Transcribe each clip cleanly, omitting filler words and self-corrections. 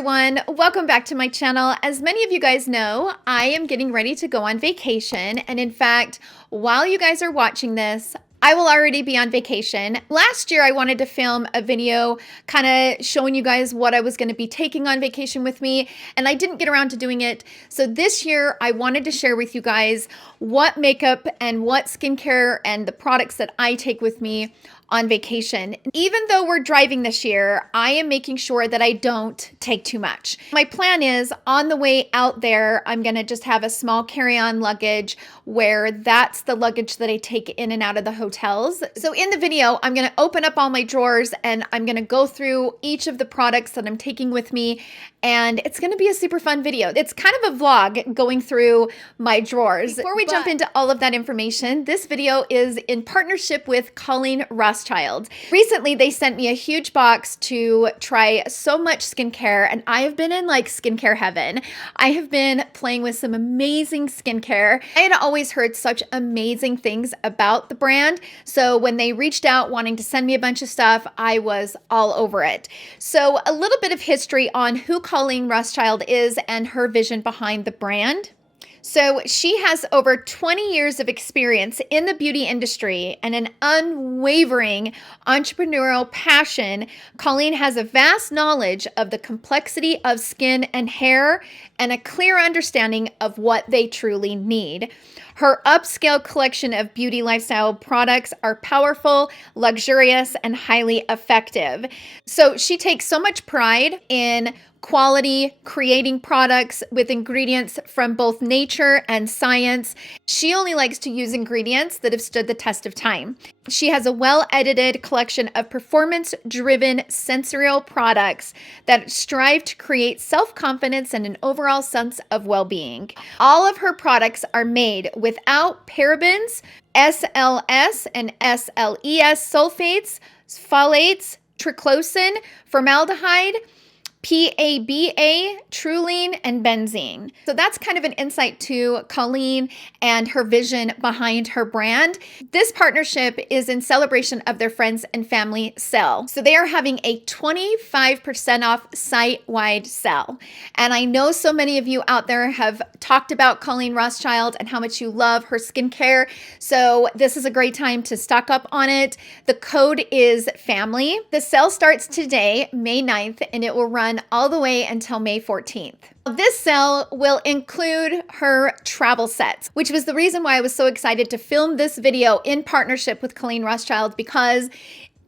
everyone, welcome back to my channel. As many of you guys know, I am getting ready to go on vacation, and in fact, while you guys are watching this, I will already be on vacation. Last year, I wanted to film a video kind of showing you guys what I was going to be taking on vacation with me, and I didn't get around to doing it. So this year, I wanted to share with you guys what makeup and what skincare and the products that I take with me on vacation. Even though we're driving this year, I am making sure that I don't take too much. My plan is on the way out there, I'm gonna just have a small carry-on luggage where that's the luggage that I take in and out of the hotels. So in the video, I'm gonna open up all my drawers and I'm gonna go through each of the products that I'm taking with me, and it's gonna be a super fun video. It's kind of a vlog going through my drawers. Before we jump into all of that information, this video is in partnership with Colleen Rothschild. Recently, they sent me a huge box to try so much skincare, and I have been in like skincare heaven. I have been playing with some amazing skincare. I had always heard such amazing things about the brand, so when they reached out wanting to send me a bunch of stuff, I was all over it. So a little bit of history on who Colleen Rothschild is and her vision behind the brand. So she has over 20 years of experience in the beauty industry and an unwavering entrepreneurial passion. Colleen has a vast knowledge of the complexity of skin and hair and a clear understanding of what they truly need. Her upscale collection of beauty lifestyle products are powerful, luxurious, and highly effective. So she takes so much pride in quality, creating products with ingredients from both nature and science. She only likes to use ingredients that have stood the test of time. She has a well-edited collection of performance-driven sensorial products that strive to create self-confidence and an overall sense of well-being. All of her products are made without parabens, SLS and SLES sulfates, phthalates, triclosan, formaldehyde, PABA, Truline, and benzene. So that's kind of an insight to Colleen and her vision behind her brand. This partnership is in celebration of their friends and family sale. So they are having a 25% off site-wide sale. And I know so many of you out there have talked about Colleen Rothschild and how much you love her skincare. So this is a great time to stock up on it. The code is FAMILY. The sale starts today, May 9th, and it will run all the way until May 14th. This sale will include her travel sets, which was the reason why I was so excited to film this video in partnership with Colleen Rothschild, because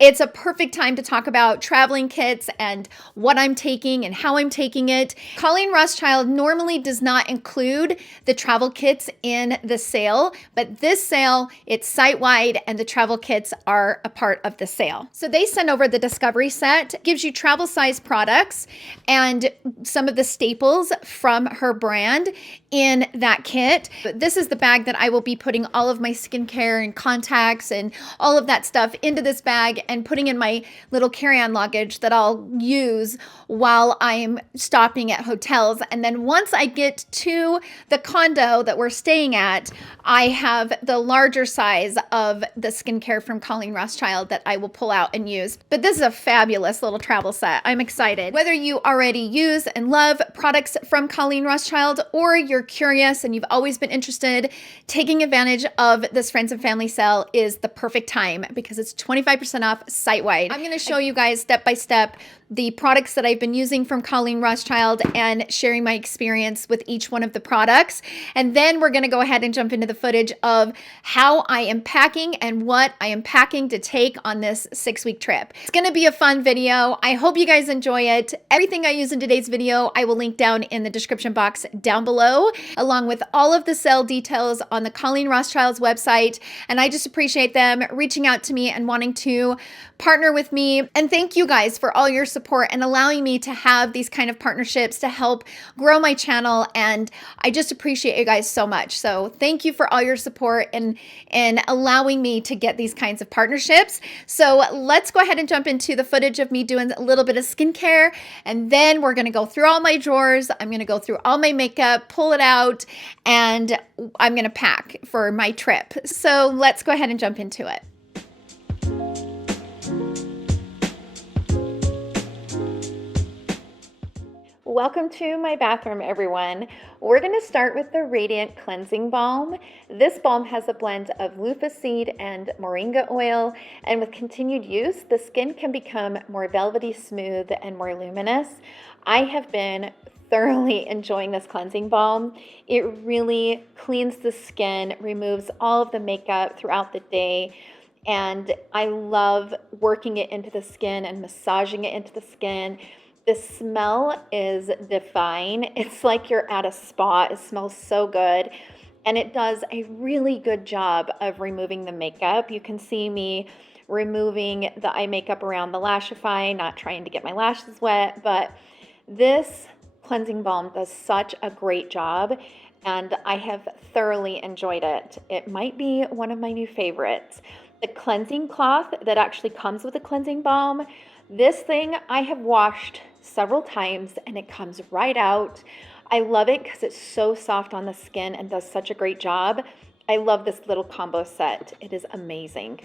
it's a perfect time to talk about traveling kits and what I'm taking and how I'm taking it. Colleen Rothschild normally does not include the travel kits in the sale, but this sale, it's site-wide and the travel kits are a part of the sale. So they sent over the Discovery set, gives you travel size products and some of the staples from her brand in that kit. This is the bag that I will be putting all of my skincare and contacts and all of that stuff into this bag and putting in my little carry-on luggage that I'll use while I'm stopping at hotels. And then once I get to the condo that we're staying at, I have the larger size of the skincare from Colleen Rothschild that I will pull out and use. But this is a fabulous little travel set. I'm excited. Whether you already use and love products from Colleen Rothschild or you're curious and you've always been interested, taking advantage of this friends and family sale is the perfect time because it's 25% off site-wide. I'm going to show you guys step by step the products that I've been using from Colleen Rothschild and sharing my experience with each one of the products. And then we're going to go ahead and jump into the footage of how I am packing and what I am packing to take on this 6-week trip. It's going to be a fun video. I hope you guys enjoy it. Everything I use in today's video, I will link down in the description box down below, along with all of the sale details on the Colleen Rothschild's website. And I just appreciate them reaching out to me and wanting to partner with me. And thank you guys for all your support and allowing me to have these kind of partnerships to help grow my channel. And I just appreciate you guys so much. So thank you for all your support and allowing me to get these kinds of partnerships. So let's go ahead and jump into the footage of me doing a little bit of skincare. And then we're going to go through all my drawers. I'm going to go through all my makeup, pull it out, and I'm going to pack for my trip. So let's go ahead and jump into it. Welcome to my bathroom, everyone. We're going to start with the Radiant Cleansing Balm. This balm has a blend of loofah seed and moringa oil, and with continued use, the skin can become more velvety smooth and more luminous. I have been thoroughly enjoying this cleansing balm. It really cleans the skin, removes all of the makeup throughout the day, and I love working it into the skin and massaging it into the skin. The smell is divine. It's like you're at a spa. It smells so good. And it does a really good job of removing the makeup. You can see me removing the eye makeup around the Lashify, not trying to get my lashes wet, but this cleansing balm does such a great job, and I have thoroughly enjoyed it. It might be one of my new favorites. The cleansing cloth that actually comes with the cleansing balm, this thing I have washed several times and it comes right out. I love it because it's so soft on the skin and does such a great job. I love this little combo set. It is amazing.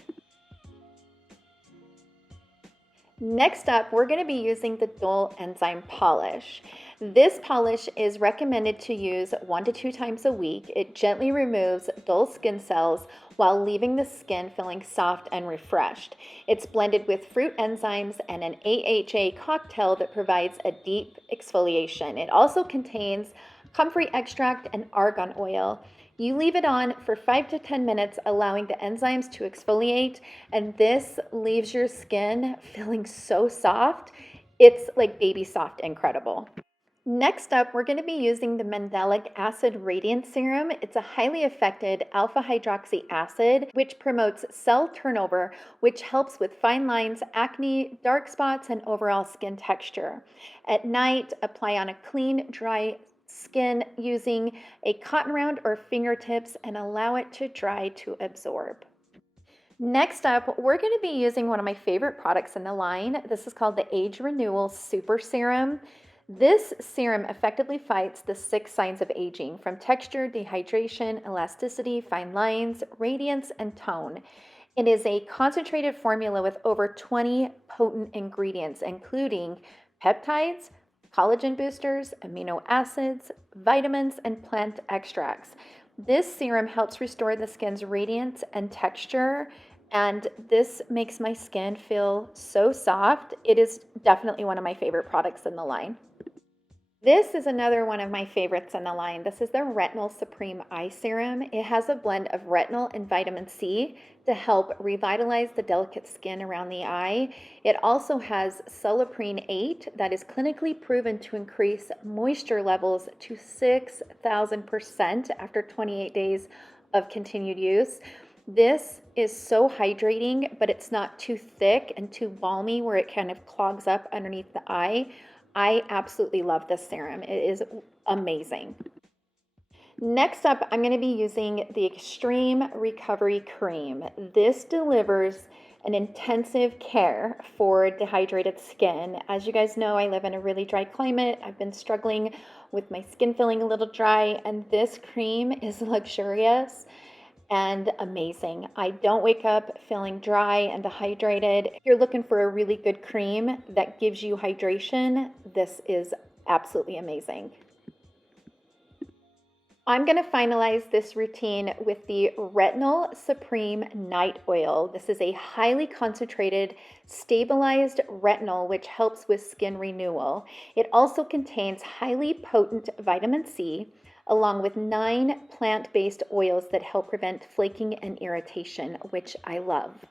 Next up, we're going to be using the Dull Enzyme Polish. This polish is recommended to use 1 to 2 times a week. It gently removes dull skin cells while leaving the skin feeling soft and refreshed. It's blended with fruit enzymes and an AHA cocktail that provides a deep exfoliation. It also contains comfrey extract and argan oil. You leave it on for 5 to 10 minutes, allowing the enzymes to exfoliate, and this leaves your skin feeling so soft. It's like baby soft, incredible. Next up, we're going to be using the Mandelic Acid Radiant Serum. It's a highly effective alpha hydroxy acid, which promotes cell turnover, which helps with fine lines, acne, dark spots, and overall skin texture. At night, apply on a clean, dry skin using a cotton round or fingertips and allow it to dry to absorb. Next up, we're going to be using one of my favorite products in the line. This is called the Age Renewal Super Serum. This serum effectively fights the 6 signs of aging, from texture, dehydration, elasticity, fine lines, radiance, and tone. It is a concentrated formula with over 20 potent ingredients, including peptides, collagen boosters, amino acids, vitamins, and plant extracts. This serum helps restore the skin's radiance and texture, and this makes my skin feel so soft. It is definitely one of my favorite products in the line. This is another one of my favorites in the line. This is the Retinol Supreme Eye Serum. It has a blend of retinol and vitamin C to help revitalize the delicate skin around the eye. It also has Celeprene 8 that is clinically proven to increase moisture levels to 6,000% after 28 days of continued use. This is so hydrating, but it's not too thick and too balmy where it kind of clogs up underneath the eye. I absolutely love this serum. It is amazing. Next up, I'm going to be using the Extreme Recovery Cream. This delivers an intensive care for dehydrated skin. As you guys know, I live in a really dry climate. I've been struggling with my skin feeling a little dry, and this cream is luxurious and amazing. I don't wake up feeling dry and dehydrated. If you're looking for a really good cream that gives you hydration, this is absolutely amazing. I'm going to finalize this routine with the Retinol Supreme Night Oil. This is a highly concentrated, stabilized retinol, which helps with skin renewal. It also contains highly potent vitamin C, along with 9 plant-based oils that help prevent flaking and irritation, which I love.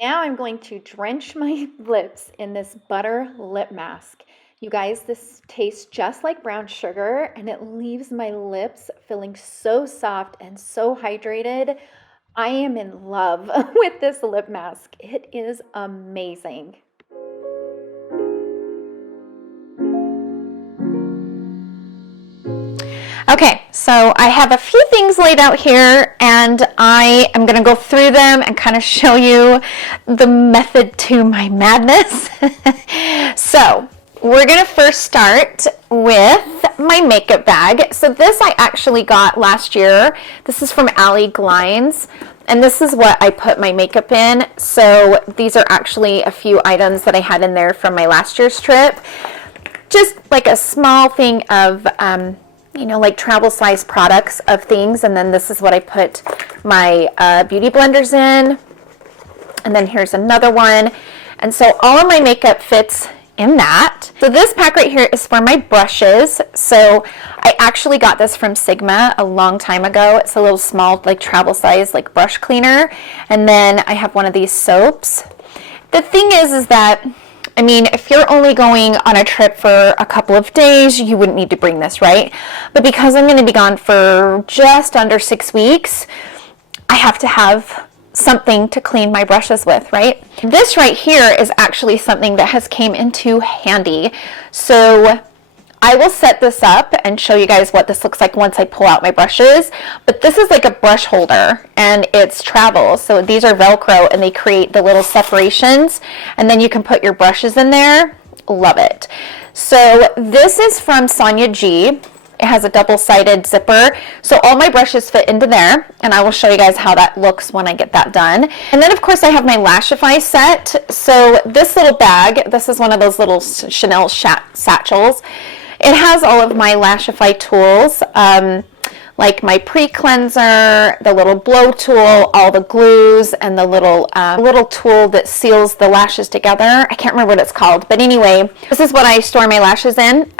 Now I'm going to drench my lips in this butter lip mask. You guys, this tastes just like brown sugar, and it leaves my lips feeling so soft and so hydrated. I am in love with this lip mask. It is amazing. Okay, so I have a few things laid out here, and I am going to go through them and kind of show you the method to my madness. So we're going to first start with my makeup bag. So this I actually got last year. This is from Allie Glines, and this is what I put my makeup in. So these are actually a few items that I had in there from my last year's trip. just like a small thing of, you know, like travel size products of things. And then this is what I put my beauty blenders in. And then here's another one. And so all of my makeup fits in that. So this pack right here is for my brushes. So I actually got this from Sigma a long time ago. It's a little small, like travel size, like brush cleaner. And then I have one of these soaps. The thing is that, I mean, if you're only going on a trip for a couple of days, you wouldn't need to bring this, right? But because I'm going to be gone for just under 6 weeks, I have to have something to clean my brushes with, right? This right here is actually something that has came into handy. So I will set this up and show you guys what this looks like once I pull out my brushes. But this is like a brush holder and it's travel. So these are Velcro and they create the little separations and then you can put your brushes in there. Love it. So this is from Sonia G. It has a double-sided zipper, so all my brushes fit into there, and I will show you guys how that looks when I get that done. And then, of course, I have my Lashify set. So this little bag, this is one of those little Chanel satchels. It has all of my Lashify tools, like my pre-cleanser, the little blow tool, all the glues, and the little tool that seals the lashes together. I can't remember what it's called, but anyway, this is what I store my lashes in.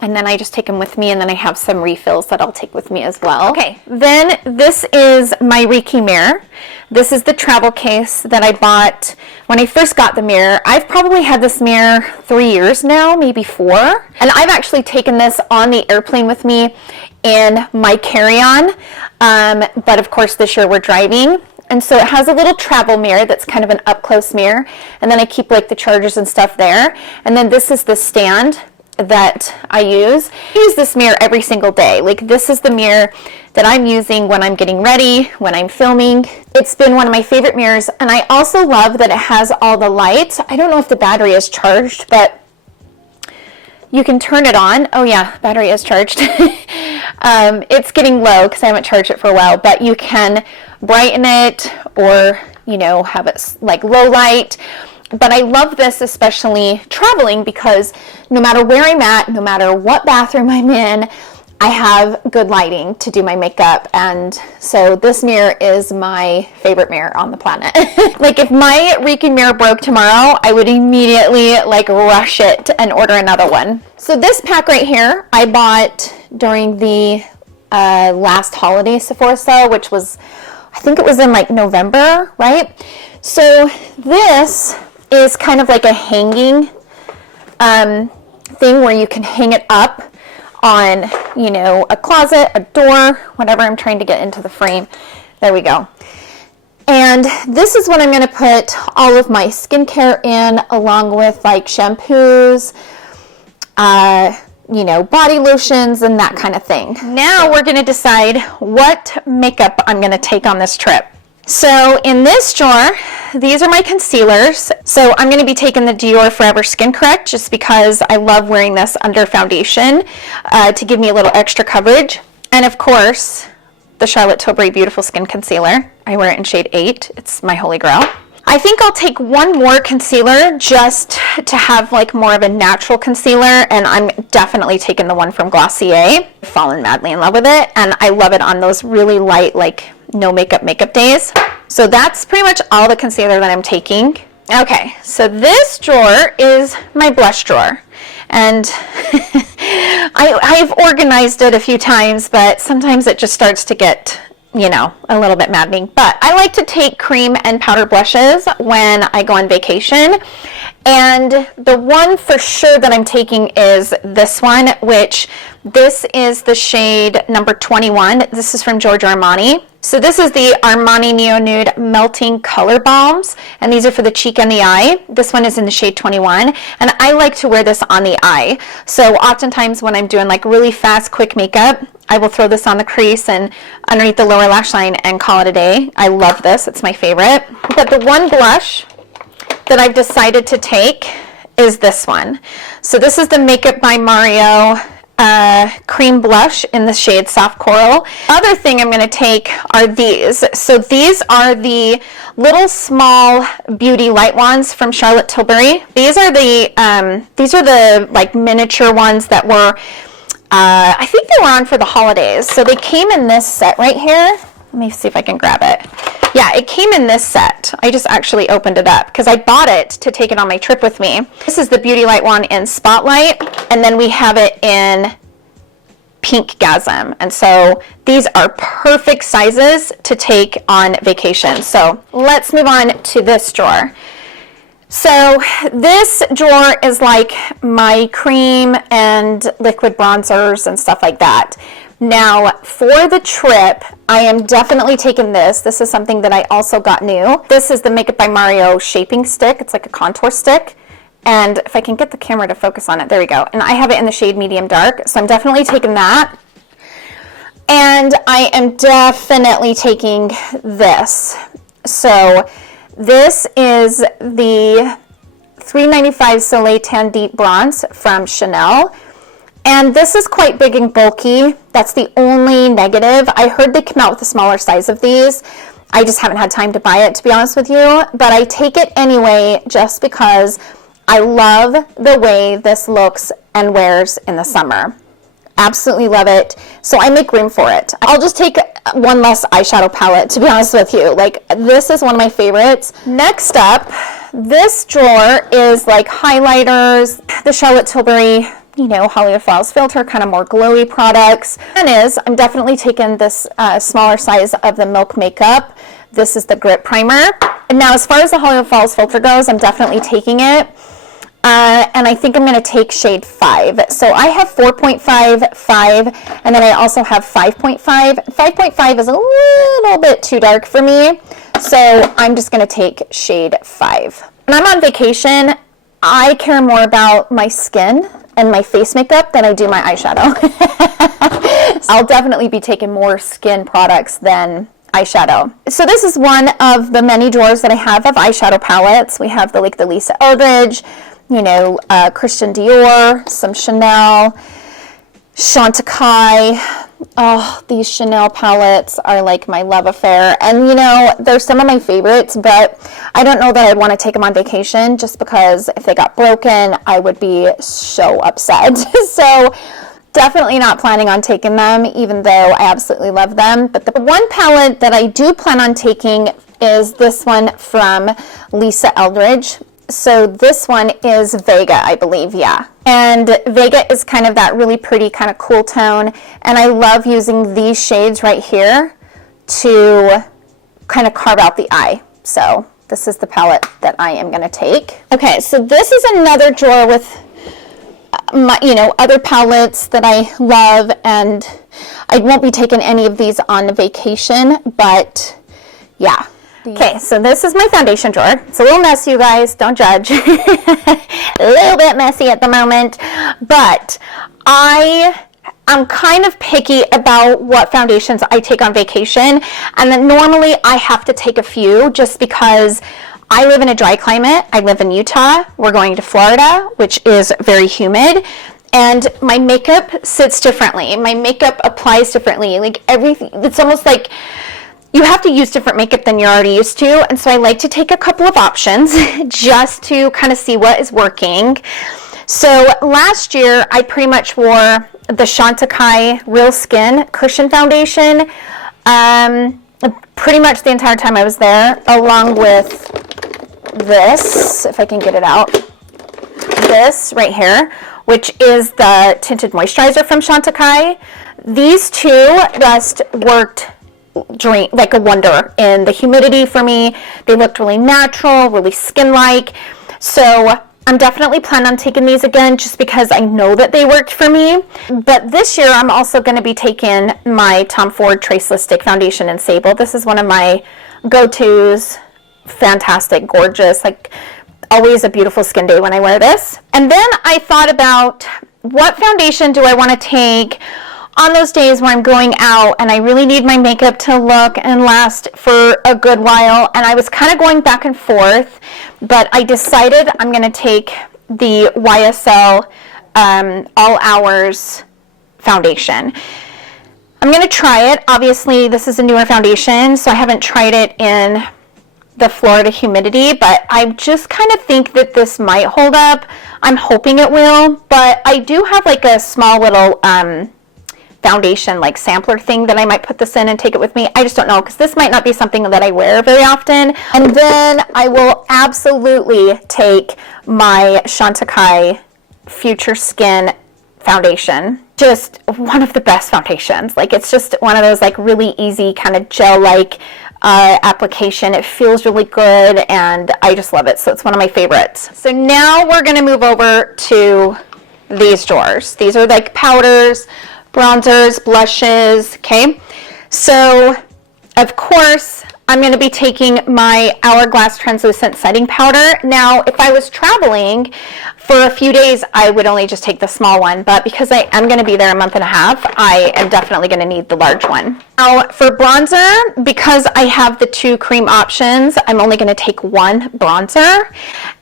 And then I just take them with me, and then I have some refills that I'll take with me as well. Okay, then this is my Riki Mirror. This is the travel case that I bought when I first got the mirror. I've probably had this mirror 3 years now, maybe 4. And I've actually taken this on the airplane with me in my carry-on. But of course, this year we're driving. And so it has a little travel mirror that's kind of an up-close mirror. And then I keep like the chargers and stuff there. And then this is the stand that I use this mirror every single day. Like this is the mirror that I'm using when I'm getting ready, when I'm filming. It's been one of my favorite mirrors, and I also love that it has all the lights. I don't know if the battery is charged, but you can turn it on. Oh yeah, battery is charged. It's getting low because I haven't charged it for a while, but you can brighten it or, you know, have it like low light. But I love this especially traveling because no matter where I'm at, no matter what bathroom I'm in, I have good lighting to do my makeup. And so this mirror is my favorite mirror on the planet. Like if my Riki Mirror broke tomorrow, I would immediately like rush it and order another one. So this pack right here, I bought during the last holiday Sephora sale, which was, I think it was in like November, right? So this is kind of like a hanging thing where you can hang it up on, you know, a closet, a door, whatever I'm trying to get into the frame. There we go. And this is what I'm going to put all of my skincare in, along with like shampoos, you know, body lotions and that kind of thing. Now we're going to decide what makeup I'm going to take on this trip. So in this drawer, these are my concealers. So I'm going to be taking the Dior Forever Skin Correct just because I love wearing this under foundation to give me a little extra coverage. And of course, the Charlotte Tilbury Beautiful Skin Concealer. I wear it in shade 8. It's my holy grail. I think I'll take one more concealer just to have like more of a natural concealer, and I'm definitely taking the one from Glossier. I've fallen madly in love with it, and I love it on those really light, like no makeup days. So that's pretty much all the concealer that I'm taking. Okay, so this drawer is my blush drawer, and I've organized it a few times, but sometimes it just starts to get, you know, a little bit maddening. But I like to take cream and powder blushes when I go on vacation. And the one for sure that I'm taking is this one, which this is the shade number 21. This is from Giorgio Armani. So this is the Armani Neo Nude Melting Color Balms, and these are for the cheek and the eye. This one is in the shade 21, and I like to wear this on the eye. So oftentimes when I'm doing like really fast, quick makeup, I will throw this on the crease and underneath the lower lash line and call it a day. I love this. It's my favorite. But the one blush that I've decided to take is this one. So this is the Makeup by Mario cream blush in the shade Soft Coral. Other thing I'm going to take are these. So these are the little small beauty light wands from Charlotte Tilbury. These are the like miniature ones that were I think they were on for the holidays. So they came in this set right here. Let me see if I can grab it. Yeah, it came in this set. I just actually opened it up because I bought it to take it on my trip with me. This is the Beauty Light Wand in Spotlight, and then we have it in Pink Gasm. And so these are perfect sizes to take on vacation. So let's move on to this drawer. So this drawer is like my cream and liquid bronzers and stuff like that. Now, for the trip, I am definitely taking this. This is something that I also got new. This is the Makeup by Mario shaping stick. It's like a contour stick. And if I can get the camera to focus on it, there we go. And I have it in the shade medium dark, so I'm definitely taking that. And I am definitely taking this. So this is the $3.95 Soleil Tan Deep Bronze from Chanel. And this is quite big and bulky. That's the only negative. I heard they come out with a smaller size of these. I just haven't had time to buy it, to be honest with you. But I take it anyway just because I love the way this looks and wears in the summer. Absolutely love it. So I make room for it. I'll just take one less eyeshadow palette, to be honest with you. Like, this is one of my favorites. Next up, this drawer is like highlighters, the Charlotte Tilbury, you know, Hollywood Files filter, kind of more glowy products. And I'm definitely taking this smaller size of the Milk Makeup. This is the Grip Primer. And now, as far as the Hollywood Files filter goes, I'm definitely taking it. And I think I'm going to take shade 5. So I have 4.5, 5, and then I also have 5.5. 5.5 is a little bit too dark for me, so I'm just going to take shade 5. When I'm on vacation, I care more about my skin and my face makeup than I do my eyeshadow. I'll definitely be taking more skin products than eyeshadow. So this is one of the many drawers that I have of eyeshadow palettes. We have the Lisa Eldridge, you know, Christian Dior, some Chanel, Chantecaille. Oh, these Chanel palettes are like my love affair. And, you know, they're some of my favorites, but I don't know that I'd want to take them on vacation just because if they got broken, I would be so upset. So definitely not planning on taking them, even though I absolutely love them. But the one palette that I do plan on taking is this one from Lisa Eldridge. So this one is Vega, I believe, yeah. And Vega is kind of that really pretty kind of cool tone. And I love using these shades right here to kind of carve out the eye. So this is the palette that I am going to take. Okay, so this is another drawer with my, you know, other palettes that I love. And I won't be taking any of these on vacation, but yeah. Okay, so this is my foundation drawer. It's a little messy, you guys. Don't judge. A little bit messy at the moment. But I'm kind of picky about what foundations I take on vacation. And then normally I have to take a few just because I live in a dry climate. I live in Utah. We're going to Florida, which is very humid. And my makeup sits differently. My makeup applies differently. Like everything, it's almost like you have to use different makeup than you're already used to. And so I like to take a couple of options just to kind of see what is working. So last year, I pretty much wore the Chantecaille Real Skin Cushion Foundation pretty much the entire time I was there, along with this, if I can get it out, this right here, which is the Tinted Moisturizer from Chantecaille. These two just worked like a wonder in the humidity for me. They looked really natural, really skin-like. So I'm definitely planning on taking these again just because I know that they worked for me. But this year I'm also going to be taking my Tom Ford Traceless Stick Foundation in Sable. This is one of my go-tos. Fantastic, gorgeous, like always a beautiful skin day when I wear this. And then I thought about what foundation do I want to take on those days when I'm going out and I really need my makeup to look and last for a good while. And I was kind of going back and forth, but I decided I'm going to take the YSL All Hours foundation. I'm going to try it. Obviously, this is a newer foundation, so I haven't tried it in the Florida humidity, but I just kind of think that this might hold up. I'm hoping it will, but I do have like a small little foundation like sampler thing that I might put this in and take it with me. I just don't know, because this might not be something that I wear very often. And then I will absolutely take my Chantecaille Future Skin foundation. Just one of the best foundations. Like, it's just one of those like really easy kind of gel-like application. It feels really good and I just love it. So it's one of my favorites. So now we're going to move over to these drawers. These are like powders, bronzers, blushes. Okay. So of course I'm going to be taking my Hourglass translucent setting powder. Now, if I was traveling for a few days, I would only just take the small one, but because I am going to be there a month and a half, I am definitely going to need the large one. Now, for bronzer, because I have the two cream options, I'm only going to take one bronzer,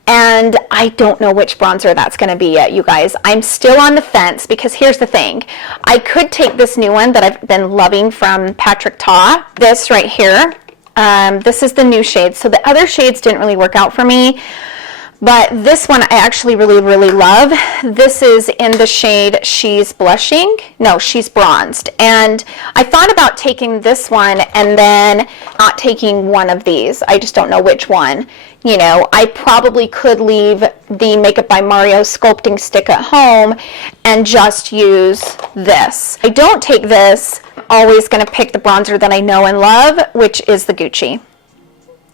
and I don't know which bronzer that's going to be yet, you guys. I'm still on the fence, because here's the thing. I could take this new one that I've been loving from Patrick Ta, this right here. This is the new shade. So the other shades didn't really work out for me, but this one I actually really love. This is in the shade She's Blushing. No, She's Bronzed. And I thought about taking this one and then not taking one of these. I just don't know which one. You know, I probably could leave the Makeup by Mario sculpting stick at home and just use this. I don't take this. I'm always going to pick the bronzer that I know and love, which is the Gucci.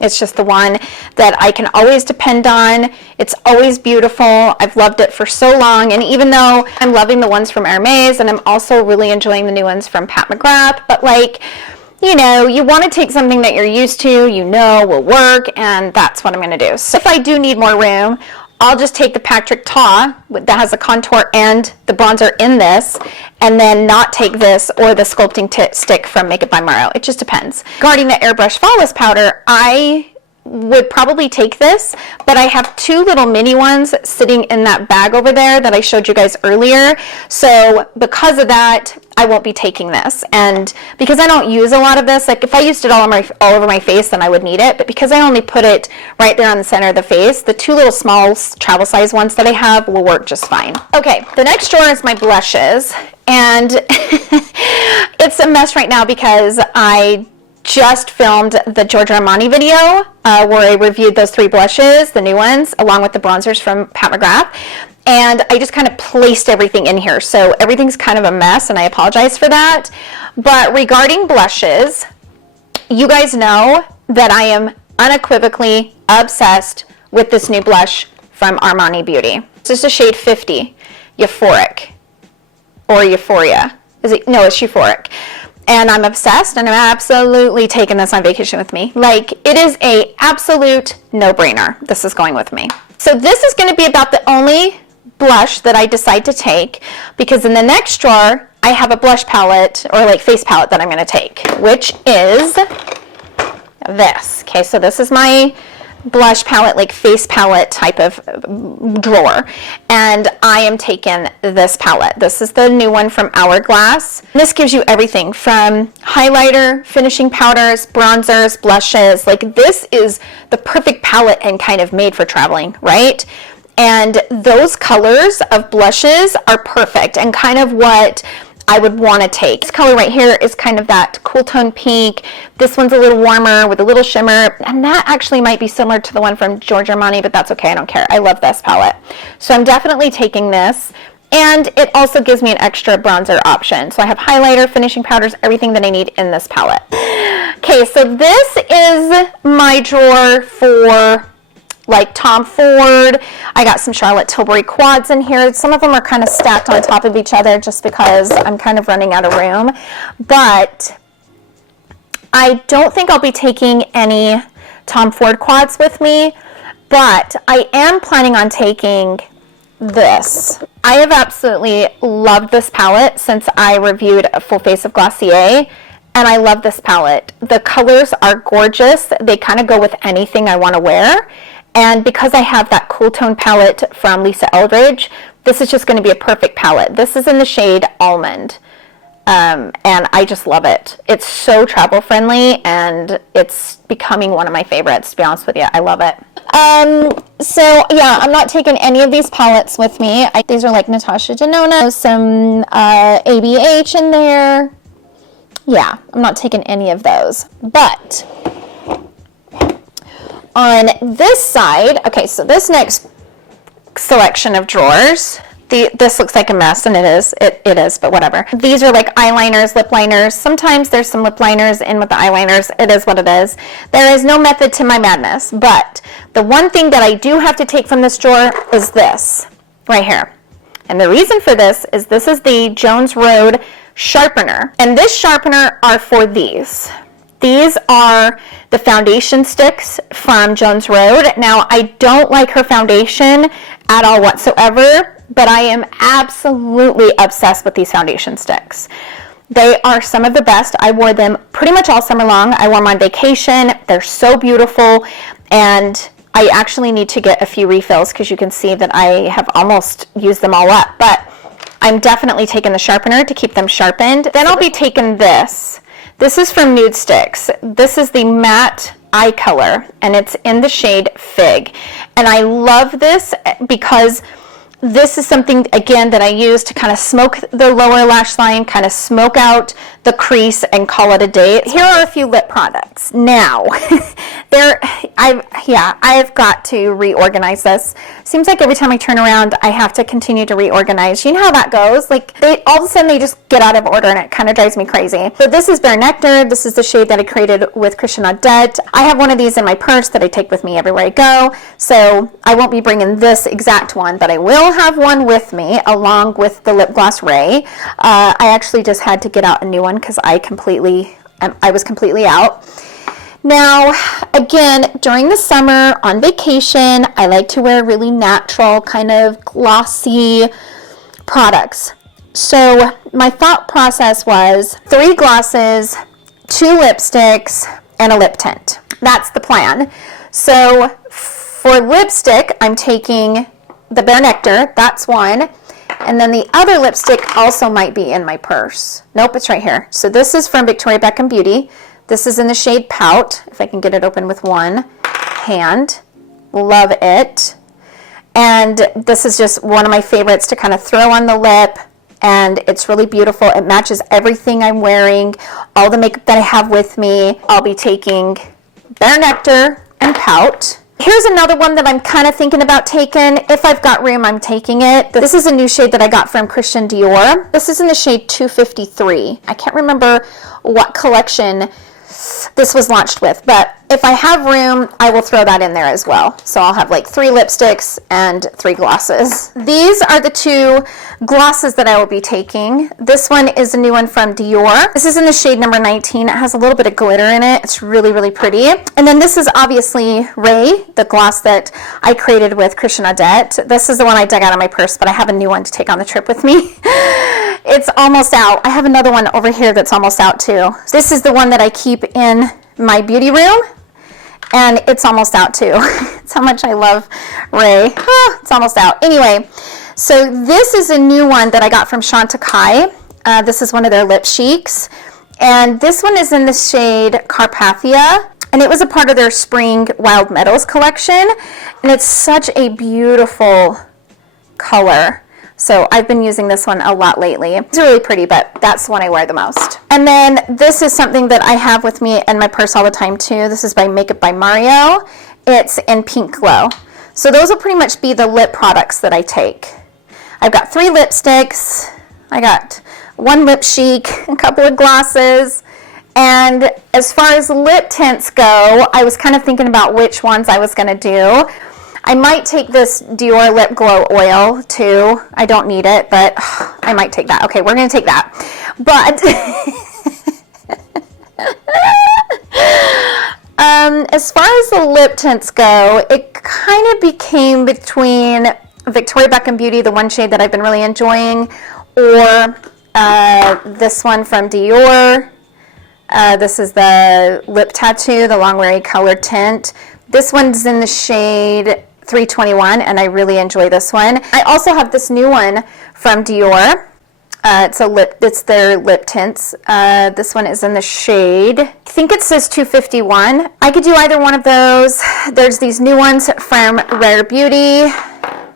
It's just the one that I can always depend on. It's always beautiful. I've loved it for so long. And even though I'm loving the ones from Hermes, and I'm also really enjoying the new ones from Pat McGrath, but like, you know, you want to take something that you're used to, you know, will work, and that's what I'm going to do. So if I do need more room, I'll just take the Patrick Ta that has a contour and the bronzer in this, and then not take this or the sculpting stick from Makeup by Mario. It just depends. Regarding the Airbrush Flawless powder, I would probably take this, but I have two little mini ones sitting in that bag over there that I showed you guys earlier. So because of that, I won't be taking this. And because I don't use a lot of this, like if I used it all over my face, then I would need it. But because I only put it right there on the center of the face, the two little small travel size ones that I have will work just fine. Okay, the next drawer is my blushes. And it's a mess right now because I just filmed the Giorgio Armani video where I reviewed those three blushes, the new ones, along with the bronzers from Pat McGrath. And I just kind of placed everything in here. So everything's kind of a mess, and I apologize for that. But regarding blushes, you guys know that I am unequivocally obsessed with this new blush from Armani Beauty. This is the shade 50, Euphoric, or Euphoria. Is it? No, it's Euphoric. And I'm obsessed, and I'm absolutely taking this on vacation with me. Like, it is a absolute no-brainer. This is going with me. So this is going to be about the only blush that I decide to take, because in the next drawer, I have a blush palette, or like face palette that I'm going to take, which is this. Okay, so this is my blush palette, like face palette type of drawer, and I am taking this palette. This is the new one from Hourglass. This gives you everything from highlighter, finishing powders, bronzers, blushes. Like, this is the perfect palette and kind of made for traveling, right? And those colors of blushes are perfect and kind of what I would want to take. This color right here is kind of that cool tone pink. This one's a little warmer with a little shimmer, and that actually might be similar to the one from Giorgio Armani, but that's okay, I don't care. I love this palette. So I'm definitely taking this, and it also gives me an extra bronzer option. So I have highlighter, finishing powders, everything that I need in this palette. Okay, so this is my drawer for like Tom Ford. I got some Charlotte Tilbury quads in here. Some of them are kind of stacked on top of each other just because I'm kind of running out of room. But I don't think I'll be taking any Tom Ford quads with me, but I am planning on taking this. I have absolutely loved this palette since I reviewed a full face of Glossier, and I love this palette. The colors are gorgeous. They kind of go with anything I want to wear. And because I have that cool tone palette from Lisa Eldridge, this is just going to be a perfect palette. This is in the shade Almond. And I just love it. It's so travel friendly, and it's becoming one of my favorites, to be honest with you. I love it. So yeah, I'm not taking any of these palettes with me. These are like Natasha Denona, some ABH in there. Yeah, I'm not taking any of those. But on this side, okay, so this next selection of drawers, this looks like a mess, and it is, but whatever. These are like eyeliners, lip liners. Sometimes there's some lip liners in with the eyeliners. It is what it is. There is no method to my madness, but the one thing that I do have to take from this drawer is this right here. And the reason for this is the Jones Road sharpener. And this sharpener are for these. These are the foundation sticks from Jones Road. Now, I don't like her foundation at all whatsoever, but I am absolutely obsessed with these foundation sticks. They are some of the best. I wore them pretty much all summer long. I wore them on vacation. They're so beautiful, and I actually need to get a few refills because you can see that I have almost used them all up, but I'm definitely taking the sharpener to keep them sharpened. Then I'll be taking this. This is from Nude Sticks. This is the matte eye color, and it's in the shade Fig. And I love this because this is something, again, that I use to kind of smoke the lower lash line, kind of smoke out the crease and call it a day. Here are a few lip products. Now, I've got to reorganize this. Seems like every time I turn around, I have to continue to reorganize. You know how that goes? Like, all of a sudden, they just get out of order, and it kind of drives me crazy. So this is Bare Nectar. This is the shade that I created with Christian Audet. I have one of these in my purse that I take with me everywhere I go, so I won't be bringing this exact one, but I will have one with me along with the lip gloss Ray. I actually just had to get out a new one because I was completely out. Now, again, during the summer on vacation, I like to wear really natural, kind of glossy products. So my thought process was 3 glosses, 2 lipsticks, and a lip tint. That's the plan. So for lipstick, I'm taking the Bare Nectar. That's one. And then the other lipstick also might be in my purse. Nope, it's right here. So this is from Victoria Beckham Beauty. This is in the shade Pout, if I can get it open with one hand. Love it. And this is just one of my favorites to kind of throw on the lip, and it's really beautiful. It matches everything I'm wearing, all the makeup that I have with me. I'll be taking Bare Nectar and Pout. Here's another one that I'm kind of thinking about taking. If I've got room, I'm taking it. This is a new shade that I got from Christian Dior. This is in the shade 253. I can't remember what collection this was launched with, but if I have room, I will throw that in there as well. So I'll have like 3 lipsticks and 3 glosses. These are the 2 glosses that I will be taking. This one is a new one from Dior. This is in the shade number 19. It has a little bit of glitter in it. It's really, really pretty. And then this is obviously Ray, the gloss that I created with Christian Audet. This is the one I dug out of my purse, but I have a new one to take on the trip with me. It's almost out. I have another one over here that's almost out too. This is the one that I keep in my beauty room, and it's almost out too. That's how much I love Ray. Oh, it's almost out. Anyway, so this is a new one that I got from Chantecaille. This is one of their lip cheeks, and this one is in the shade Carpathia, and it was a part of their Spring Wild Meadows collection, and it's such a beautiful color. So I've been using this one a lot lately. It's really pretty, but that's the one I wear the most. And then this is something that I have with me in my purse all the time too. This is by Makeup by Mario. It's in Pink Glow. So those will pretty much be the lip products that I take. I've got 3 lipsticks. I got 1 lip chic, a couple of glosses. And as far as lip tints go, I was kind of thinking about which ones I was gonna do. I might take this Dior Lip Glow Oil too. I don't need it, but I might take that. Okay, we're going to take that. But as far as the lip tints go, it kind of became between Victoria Beckham Beauty, the one shade that I've been really enjoying, or this one from Dior. This is the Lip Tattoo, the Long Weary Color Tint. This one's in the shade 321, and I really enjoy this one. I also have this new one from Dior. It's their lip tints. This one is in the shade, I think it says 251. I could do either one of those. There's these new ones from Rare Beauty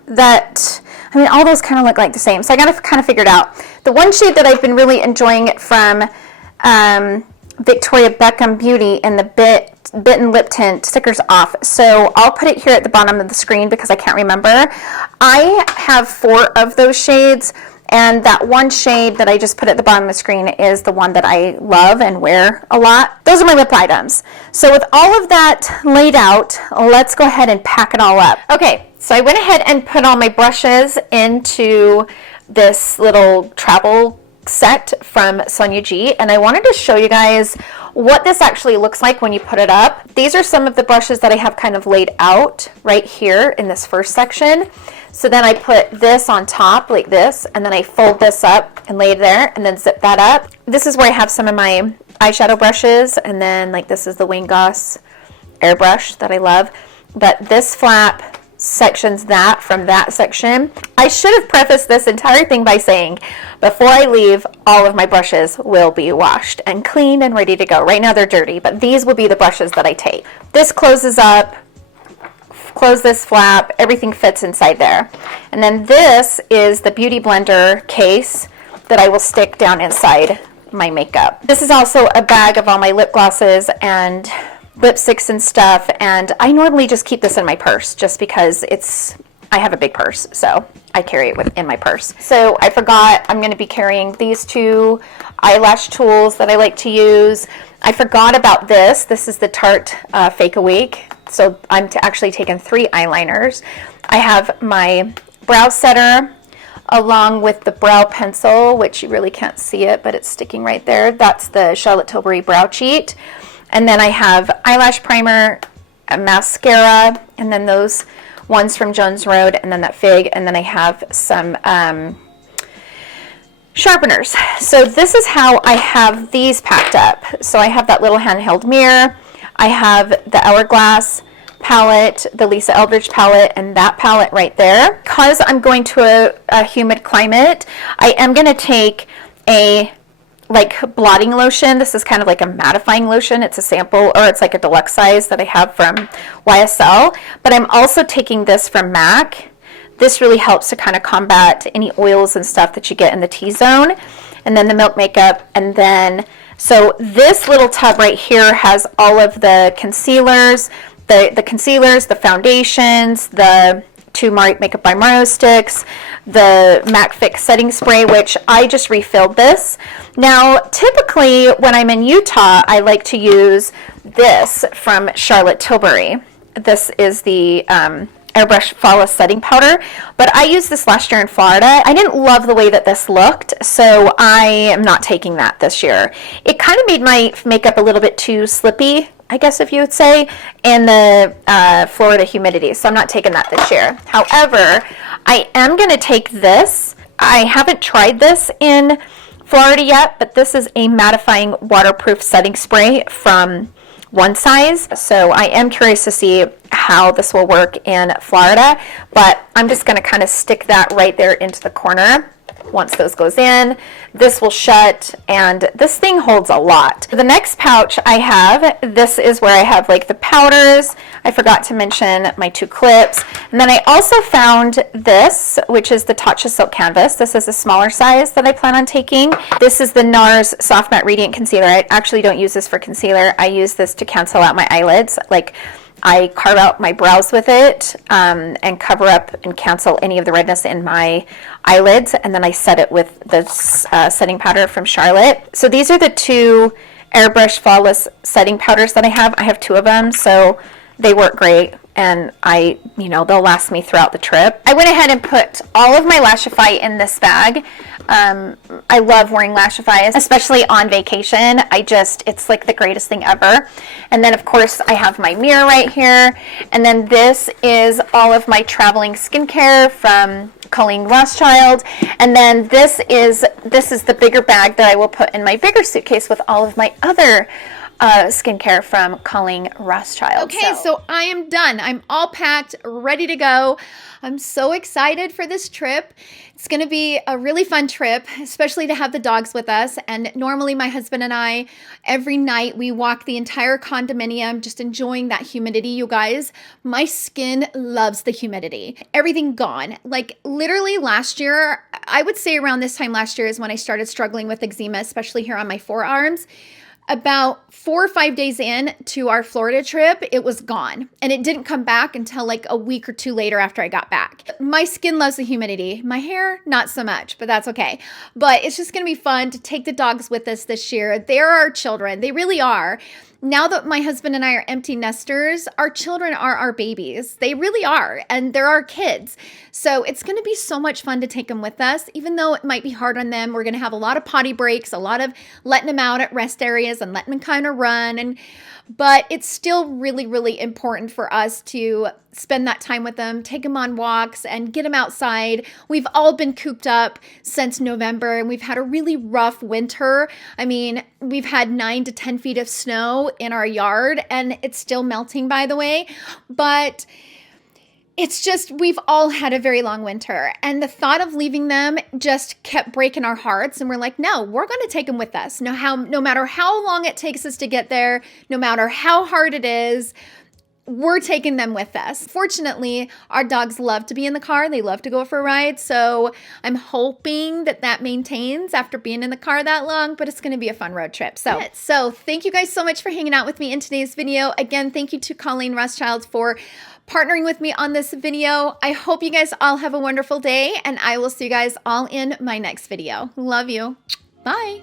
that, I mean, all those kind of look like the same, so I gotta kind of figure it out. The one shade that I've been really enjoying from Victoria Beckham Beauty in the Bitten Lip Tint Stickers Off. So I'll put it here at the bottom of the screen because I can't remember. I have 4 of those shades, and that one shade that I just put at the bottom of the screen is the one that I love and wear a lot. Those are my lip items. So with all of that laid out, let's go ahead and pack it all up. Okay, so I went ahead and put all my brushes into this little travel set from Sonia G, and I wanted to show you guys what this actually looks like when you put it up. These are some of the brushes that I have kind of laid out right here in this first section. So then I put this on top like this, and then I fold this up and lay it there and then zip that up. This is where I have some of my eyeshadow brushes, and then like this is the Wayne Goss airbrush that I love. But this flap sections that from that section. I should have prefaced this entire thing by saying, before I leave, all of my brushes will be washed and clean and ready to go. Right now they're dirty, but these will be the brushes that I take. This closes up, close this flap, everything fits inside there. And then this is the Beauty Blender case that I will stick down inside my makeup. This is also a bag of all my lip glosses and lipsticks and stuff, and I normally just keep this in my purse just because I have a big purse, so I carry it in my purse. So I forgot I'm going to be carrying these 2 eyelash tools that I like to use. I forgot about this. This is the Tarte Fake a Week. So I'm actually taking 3 eyeliners. I have my brow setter along with the brow pencil, which you really can't see it, but it's sticking right there. That's the Charlotte Tilbury Brow Cheat. And then I have eyelash primer, a mascara, and then those ones from Jones Road, and then that Fig, and then I have some sharpeners. So this is how I have these packed up. So I have that little handheld mirror, I have the Hourglass palette, the Lisa Eldridge palette, and that palette right there. Because I'm going to a humid climate, I am going to take a like blotting lotion. This is kind of like a mattifying lotion. It's a sample, or it's like a deluxe size that I have from YSL, but I'm also taking this from MAC. This really helps to kind of combat any oils and stuff that you get in the T-zone. And then the Milk Makeup, and then, so this little tub right here has all of the concealers, the concealers, the foundations, the 2 Makeup by Mario sticks, the MAC Fix setting spray, which I just refilled this. Now, typically when I'm in Utah, I like to use this from Charlotte Tilbury. This is the Airbrush Flawless Setting Powder, but I used this last year in Florida. I didn't love the way that this looked, so I am not taking that this year. It kind of made my makeup a little bit too slippy, I guess if you would say, in the Florida humidity, so I'm not taking that this year. However, I am going to take this. I haven't tried this in Florida yet, but this is a mattifying waterproof setting spray from One Size, so I am curious to see how this will work in Florida, but I'm just going to kind of stick that right there into the corner. Once those goes in, this will shut, and this thing holds a lot. The next pouch I have, this is where I have like the powders. I forgot to mention my 2 clips. And then I also found this, which is the Tatcha Silk Canvas. This is a smaller size that I plan on taking. This is the Nars Soft Matte Radiant Concealer. I actually don't use this for concealer. I use this to cancel out my eyelids. Like, I carve out my brows with it and cover up and cancel any of the redness in my eyelids, and then I set it with this setting powder from Charlotte. So these are the 2 Airbrush Flawless setting powders that I have. I have 2 of them, so they work great, and they'll last me throughout the trip. I went ahead and put all of my Lashify in this bag. I love wearing Lashify, especially on vacation. It's like the greatest thing ever. And then of course I have my mirror right here. And then this is all of my traveling skincare from Colleen Rothschild. And then this is the bigger bag that I will put in my bigger suitcase with all of my other skincare from Colleen Rothschild. Okay, so I am done. I'm all packed, ready to go. I'm so excited for this trip. It's going to be a really fun trip, especially to have the dogs with us. And normally my husband and I, every night we walk the entire condominium, just enjoying that humidity, you guys. My skin loves the humidity. Everything gone. Like literally last year, I would say around this time last year is when I started struggling with eczema, especially here on my forearms. About 4 or 5 days in to our Florida trip, it was gone. And it didn't come back until like a week or two later after I got back. My skin loves the humidity. My hair, not so much, but that's okay. But it's just going to be fun to take the dogs with us this year. They're our children. They really are. Now that my husband and I are empty nesters, our children are our babies. They really are. And they're our kids. So it's going to be so much fun to take them with us. Even though it might be hard on them, we're going to have a lot of potty breaks, a lot of letting them out at rest areas and letting them kind of run. But it's still really, really important for us to spend that time with them, take them on walks, and get them outside. We've all been cooped up since November, and we've had a really rough winter. I mean, we've had 9 to 10 feet of snow in our yard, and it's still melting, by the way. But it's just, we've all had a very long winter, and the thought of leaving them just kept breaking our hearts. And we're like, no, we're going to take them with us. No matter how long it takes us to get there, no matter how hard it is, we're taking them with us. Fortunately, our dogs love to be in the car. They love to go for a ride. So I'm hoping that that maintains after being in the car that long, but it's going to be a fun road trip. So thank you guys so much for hanging out with me in today's video. Again, thank you to Colleen Rothschild for partnering with me on this video. I hope you guys all have a wonderful day, and I will see you guys all in my next video. Love you. Bye.